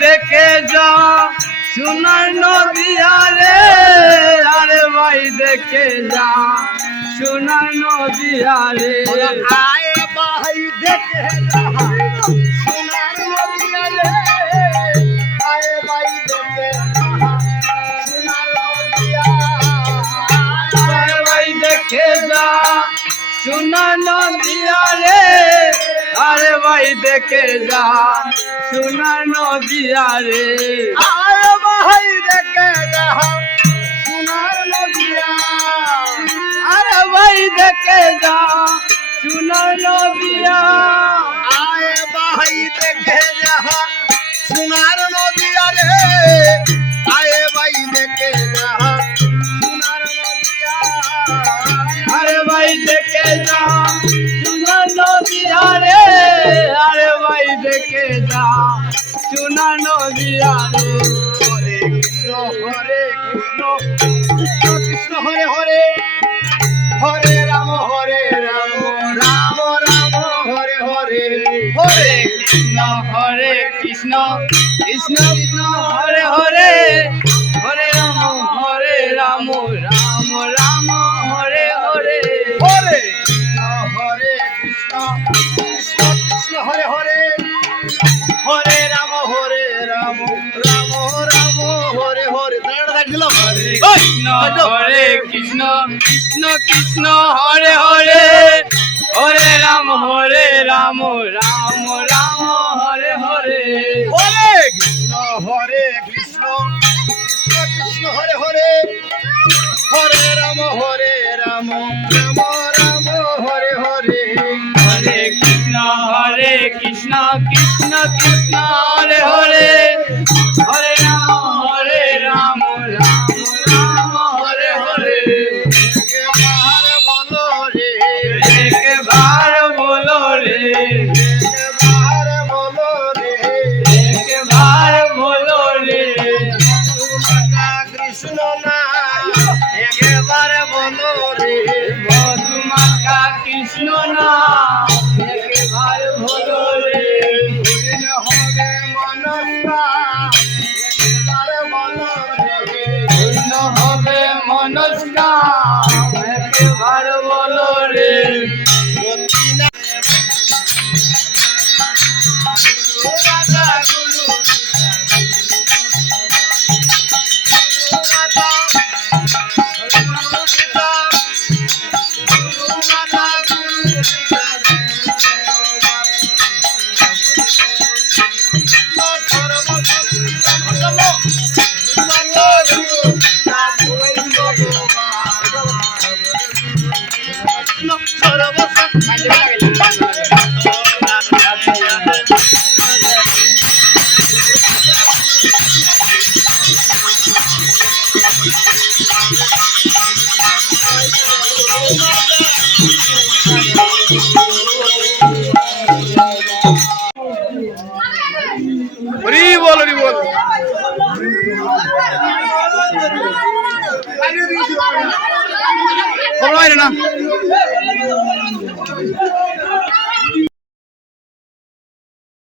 देखे जा सुनार नदिया रे अरे भाई देखे जा सुनार नदिया रे आए भाई देखे जा सुनार नदिया रे आए भाई देखे सुनार नदिया आए भाई देखे जा सुनार नदिया रे अरे भाई देखे जा सुनार नदिया रे आए भाई देखे जा सुनार नदिया अरे भाई देखे जा सुनार नदिया आए भाई देखे जा सुनार नदिया रे आए भाई देखे जा सुनार नदिया अरे भाई देखे जा सुनार नदिया रे अरे भाई देखे जा सुनार नदिया रे हरे कृष्ण कृष्ण कृष्ण हरे हरे हरे राम राम राम हरे हरे हरे कृष्ण कृष्ण कृष्ण हरे हरे हरे राम राम राम हरे हरे हरे कृष्ण कृष्ण कृष्ण हरे हरे हरे राम রাম রাম রাম হরে হরে তাড়াতাড়ি থাকছিলাম হরে কৃষ্ণ কৃষ্ণ কৃষ্ণ হরে হরে হরে রাম রাম রাম হরে হরে হরে কৃষ্ণ কৃষ্ণ কৃষ্ণ হরে হরে হরে রাম রাম রাম রাম হরে হরে হরে কৃষ্ণ কৃষ্ণ কৃষ্ণ হরে হরে হরে রাম রাম হরে হরে एक बार बोलो रे एक बार बोलो रे एक बार बोलो रे एक बार बोलो रे माता कृष्ण नाम एक बार बोलो रे मधुमा का कृष्ण नाम एक बार बोलो रे पूर्ण होवे मनसा एक बार बोलो रे पूर्ण होवे मनस्का एक बार बोलो रे गोपीना माता गुरु माता गुरु पिता गुरु माता गुरु पिता हरी बोल ना